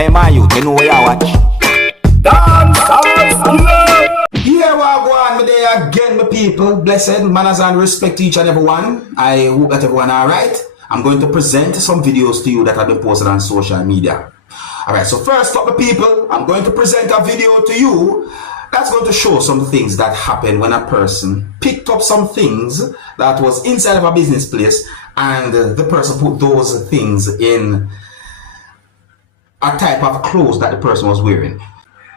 Hey man, you know where you watch? Dancehall skilla. Here we go on me there again, my people. Blessed manners and respect to each and everyone. I hope that everyone are right. I'm going to present some videos to you that have been posted on social media. Alright, so first up, my people, I'm going to present a video to you that's going to show some things that happen when a person picked up some things that was inside of a business place and the person put those things in a type of clothes that the person was wearing.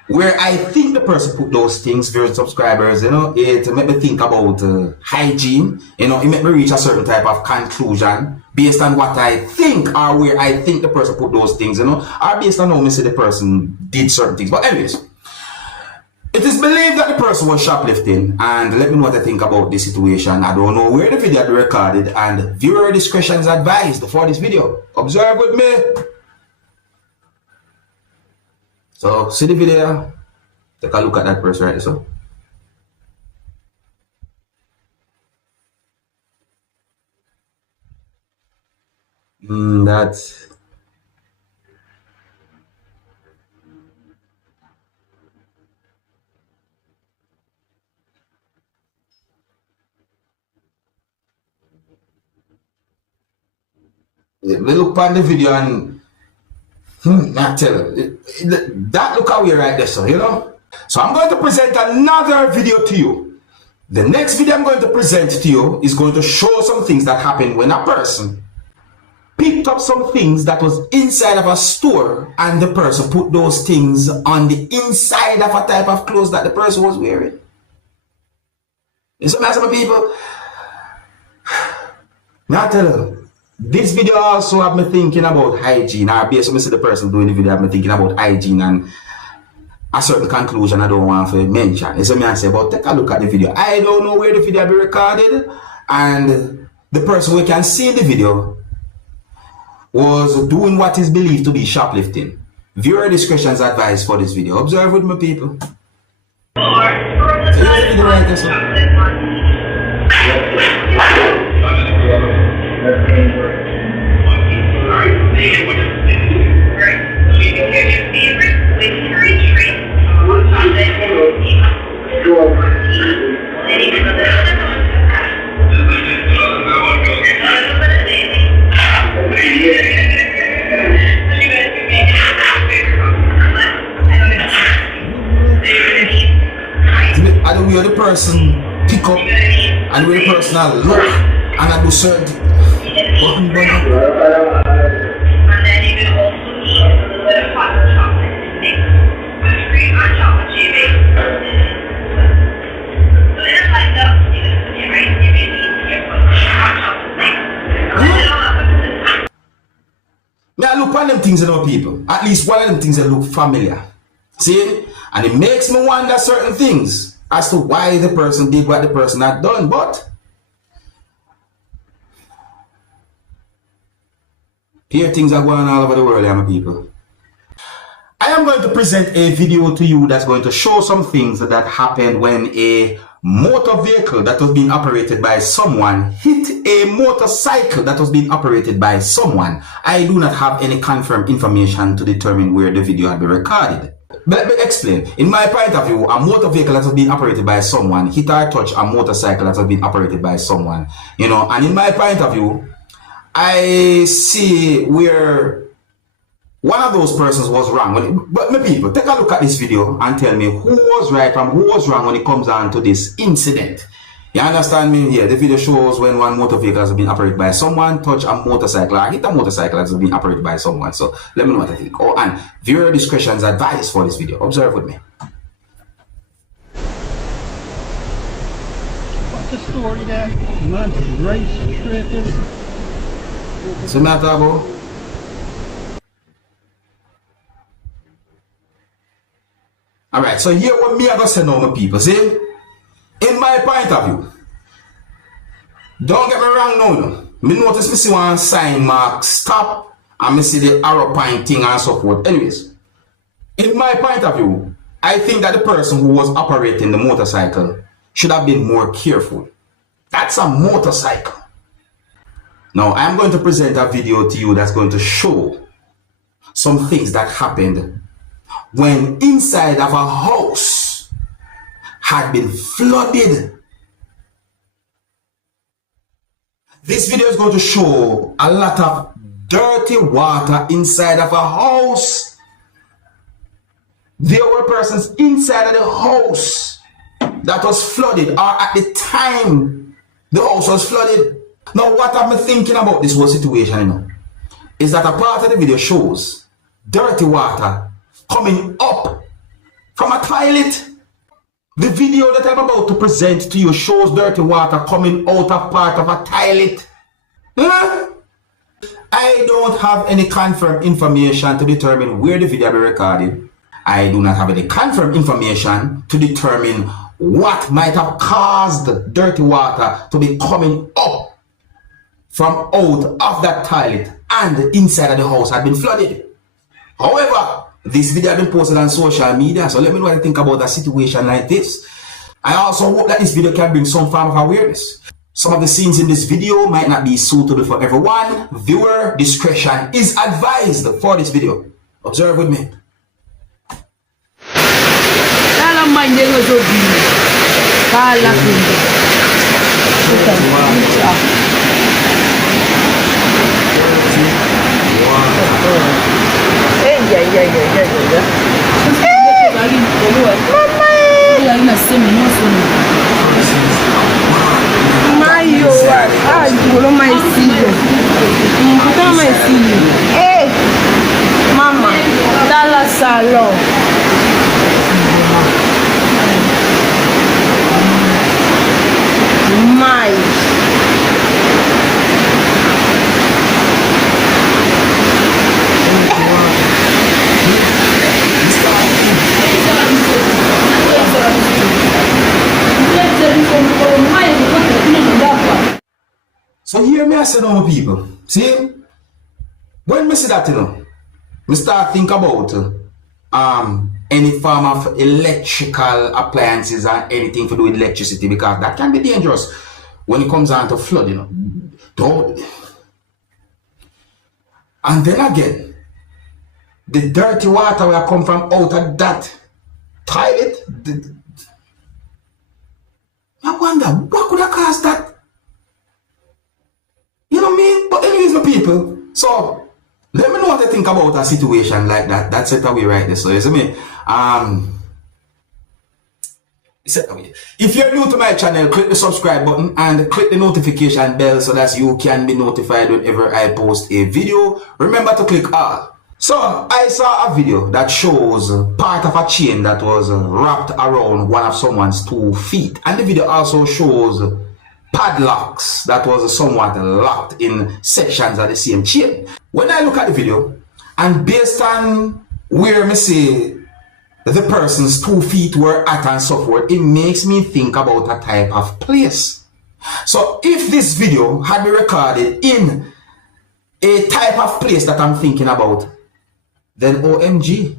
Where I think the person put those things, viewers, subscribers, you know, it made me think about hygiene, you know, it made me reach a certain type of conclusion based on what I think or where I think the person put those things, you know, or based on how me say the person did certain things. But anyways, it is believed that the person was shoplifting, and let me know what I think about this situation. I don't know where the video had been recorded, and viewer discretion is advised for this video. Observe with me. So, see the video, take a look at that person right there. So. That's... We look on the video and I tell you, that look away right there, so you know. So I'm going to present another video to you. The next video I'm going to present to you is going to show some things that happen when a person picked up some things that was inside of a store and the person put those things on the inside of a type of clothes that the person was wearing. You see, some people, now tell you, this video also have me thinking about hygiene, or based on me see the person doing the video have me thinking about hygiene and a certain conclusion I don't want to mention. You see me I say, but take a look at the video. I don't know where the video be recorded, and the person we can see in the video was doing what is believed to be shoplifting. Viewer discretion is advised for this video. Observe with me, people. And where the person pick up and where the person look and I do certain and then you can also eat a little bit of hot chocolate to make a cream or chocolate chip. So it's like that, right? You can eat hot chocolate. Now look at them things, you know, people. At least one of them things that look familiar. See? And it makes me wonder certain things as to why the person did what the person had done. But here things are going all over the world, my people. I am going to present a video to you that's going to show some things that happened when a motor vehicle that was being operated by someone hit a motorcycle that was being operated by someone. I do not have any confirmed information to determine where the video had been recorded. But let me explain. In my point of view, a motor vehicle that was being operated by someone hit or touch a motorcycle that was being operated by someone. You know, and in my point of view, I see where one of those persons was wrong. But my people, take a look at this video and tell me who was right and who was wrong when it comes down to this incident. You understand me? Yeah, the video shows when one motor vehicle has been operated by someone, touch a motorcycle, or hit a motorcycle that has been operated by someone. So let me know what I think. Oh, and viewer discretion is advised for this video. Observe with me. What's the story there? Man's race tripping. So matter about. Alright, so here what me I gonna say now, my people. See? In my point of view, don't get me wrong now, no. Me notice me see one sign mark stop and me see the arrow pointing and so forth. Anyways, in my point of view, I think that the person who was operating the motorcycle should have been more careful. That's a motorcycle. Now, I'm going to present a video to you that's going to show some things that happened when inside of a house had been flooded. This video is going to show a lot of dirty water inside of a house. There were persons inside of the house that was flooded, or at the time the house was flooded. Now what I'm thinking about this whole situation, is that a part of the video shows dirty water coming up from a toilet. The video that I'm about to present to you shows dirty water coming out of part of a toilet. Huh? I don't have any confirmed information to determine where the video be recorded. I do not have any confirmed information to determine what might have caused dirty water to be coming up from out of that toilet and the inside of the house had been flooded. However, this video has been posted on social media, so let me know what you think about a situation like this. I also hope that this video can bring some form of awareness. Some of the scenes in this video might not be suitable for everyone. Viewer discretion is advised for this video. Observe with me. Mama, dala salon. So hear me, I say, no, people. See, when me see that, me start think about any form of electrical appliances and anything to do with electricity, because that can be dangerous when it comes down to flood, Don't. And then again, the dirty water will come from out of that toilet. I wonder what could have caused that. You know what I mean? But anyways, my people, so let me know what you think about a situation like that. That's it away right there. So you see me? If you're new to my channel, click the subscribe button and click the notification bell so that you can be notified whenever I post a video. Remember to click all. So I saw a video that shows part of a chain that was wrapped around one of someone's 2 feet, and the video also shows padlocks that was somewhat locked in sections of the same chain. When I look at the video, and based on where me see the person's 2 feet were at and so forth, it makes me think about a type of place. So if this video had been recorded in a type of place that I'm thinking about, then OMG.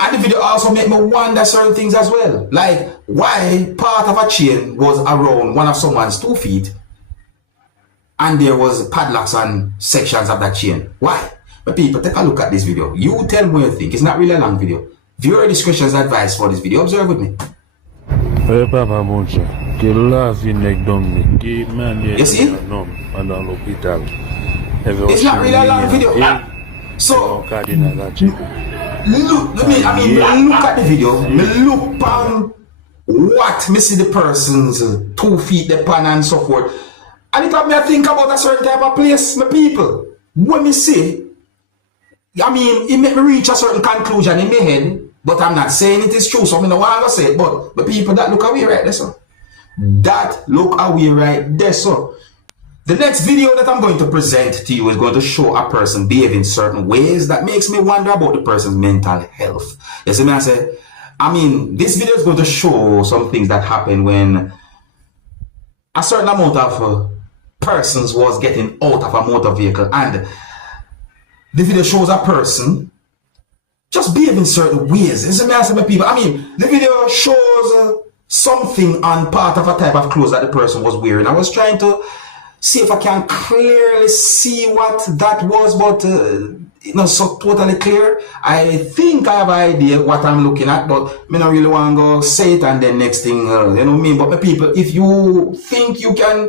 And the video also made me wonder certain things as well, like why part of a chain was around one of someone's 2 feet and there was padlocks on sections of that chain. Why? But people, take a look at this video. You tell me what you think. It's not really a long video. Viewer discretion is advised for this video. Observe with me. You see? It's not really a long video. So look at the video. Me look on what me see the person's 2 feet the pan and so forth, and it made me think about a certain type of place, my people. When me see, I mean, it made me reach a certain conclusion in my head, but I'm not saying it is true, so I don't want to say it. But the people that look away right there, so that look away right there, so. The next video that I'm going to present to you is going to show a person behaving certain ways that makes me wonder about the person's mental health. You see me, I mean, this video is going to show some things that happen when a certain amount of persons was getting out of a motor vehicle, and the video shows a person just behaving certain ways. You see me, my people, I mean, the video shows something on part of a type of clothes that the person was wearing. I was trying to see if I can clearly see what that was, but not so totally clear. I think I have an idea what I'm looking at, but I don't really want to go say it and then next thing, you know what I mean? But my people, if you think you can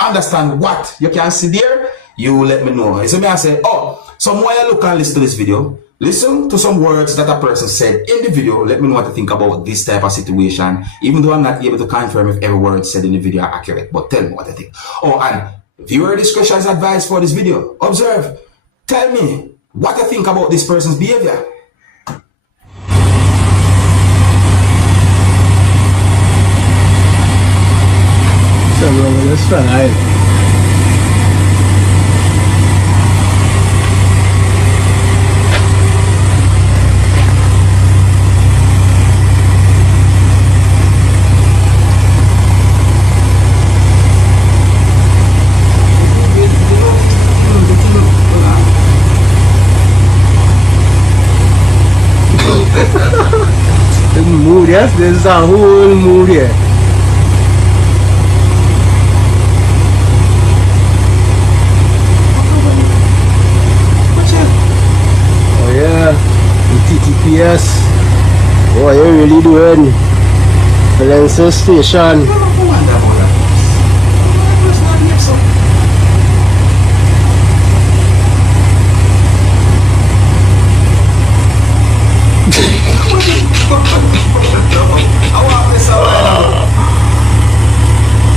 understand what you can see there, you let me know. So I say, oh, so while you look and listen to this video, listen to some words that a person said in the video. Let me know what to think about this type of situation, even though I'm not able to confirm if every word said in the video are accurate, but tell me what I think. Oh, and viewer discretion is advised for this video. Observe. Tell me what I think about this person's behavior. Something wrong with this fella, This mood, yes, there's a whole mood here. Oh yeah, the TTPS. Oh, you really doing Valencia Station.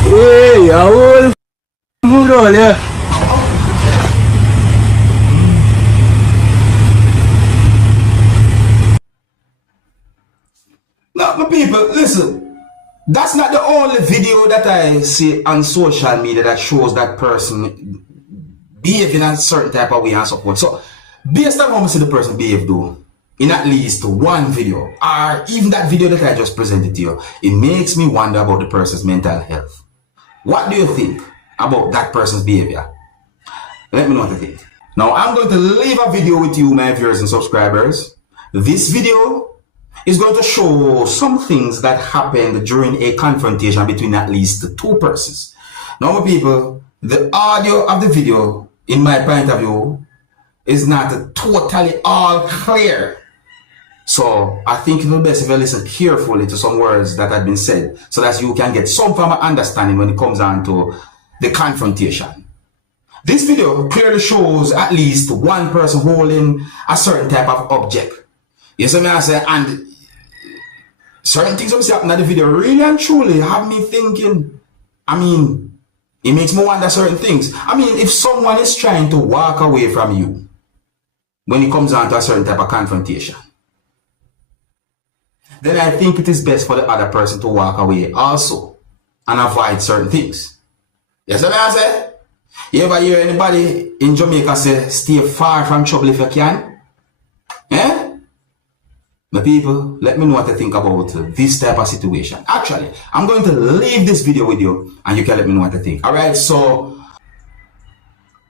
Hey, a whole mood on here. Now, my people, listen. That's not the only video that I see on social media that shows that person behaving in a certain type of way and so forth. So, based on how I see the person behave though, in at least one video, or even that video that I just presented to you, it makes me wonder about the person's mental health. What do you think about that person's behavior? Let me know what you think. Now, I'm going to leave a video with you, my viewers and subscribers. This video is going to show some things that happened during a confrontation between at least two persons. Now, my people, the audio of the video, in my point of view, is not totally all clear. So I think it will be best if you listen carefully to some words that have been said so that you can get some form of understanding when it comes down to the confrontation. This video clearly shows at least one person holding a certain type of object. You see me I say, and certain things that happen in the video really and truly have me thinking, I mean, it makes me wonder certain things. I mean, if someone is trying to walk away from you when it comes down to a certain type of confrontation, then I think it is best for the other person to walk away also and avoid certain things. Yes, what I say? You ever hear anybody in Jamaica say, stay far from trouble if you can? Eh? My people, let me know what you think about this type of situation. Actually, I'm going to leave this video with you and you can let me know what you think. Alright, so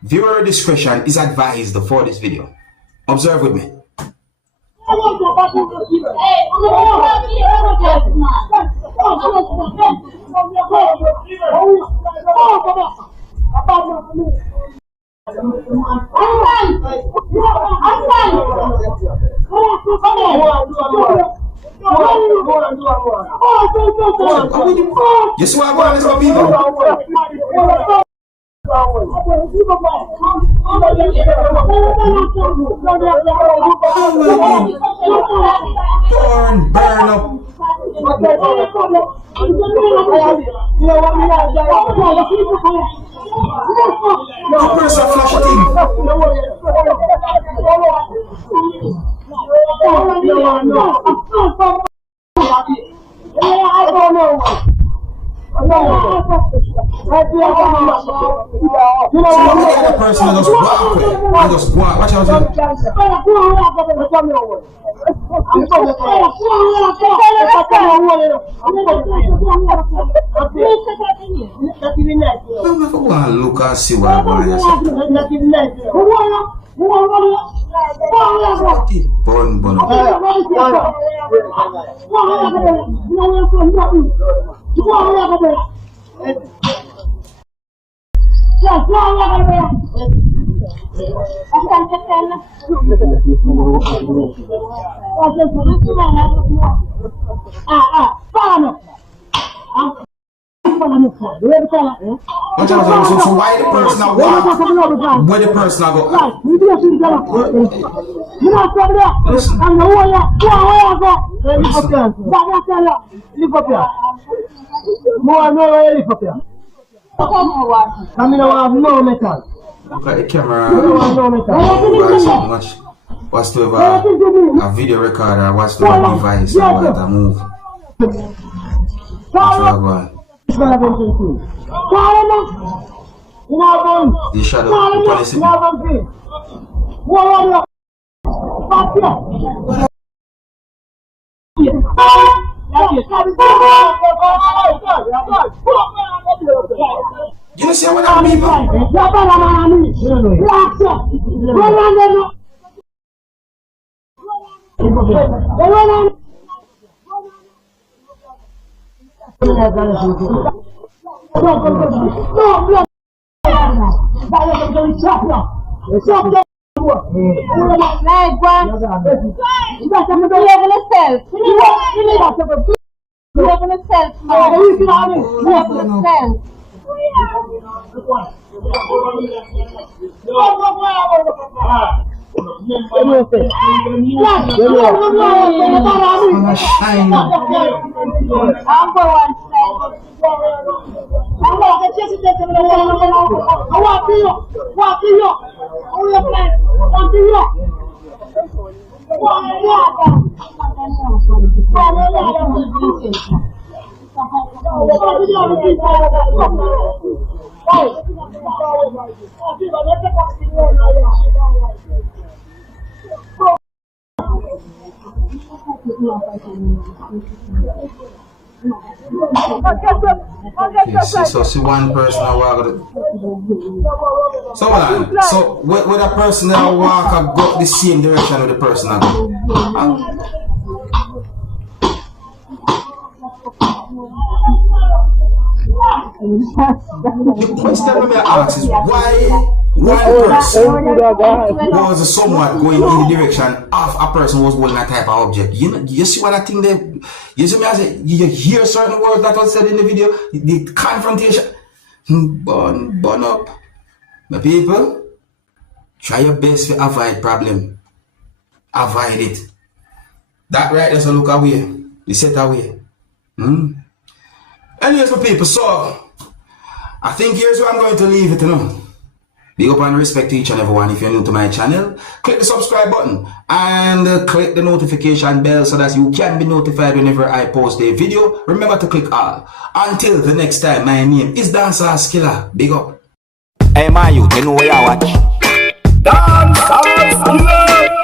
viewer discretion is advised for this video. Observe with me. You see what I'm going to people? Burn, burn up. Where's that flash thing? The person just walk away. I just walk. Watch out. Look and see what I'm going So why the person walk? Where the person go? Look at the camera. Watch to have a video recorder. Watch to have a device. I want to move. Watch what go on. The shadow, the policy. You know see what I mean, man? So see one person I walk. So hold on. So where the person I walk I go the same direction with the person I go. The question I ask is why one person was somewhat going in the direction of a person who was holding a type of object. You see what I think there? You see me as you hear certain words that was said in the video, the confrontation. Burn up. My people, try your best to avoid problem. Avoid it. That right there's a look away. You set away. Anyways, my people, so I think here's where I'm going to leave it, Big up and respect to each and everyone. If you're new to my channel, click the subscribe button and click the notification bell so that you can be notified whenever I post a video. Remember to click all. Until the next time, my name is Dancehall Skilla. Big up. Hey, my youth, you know where you watch.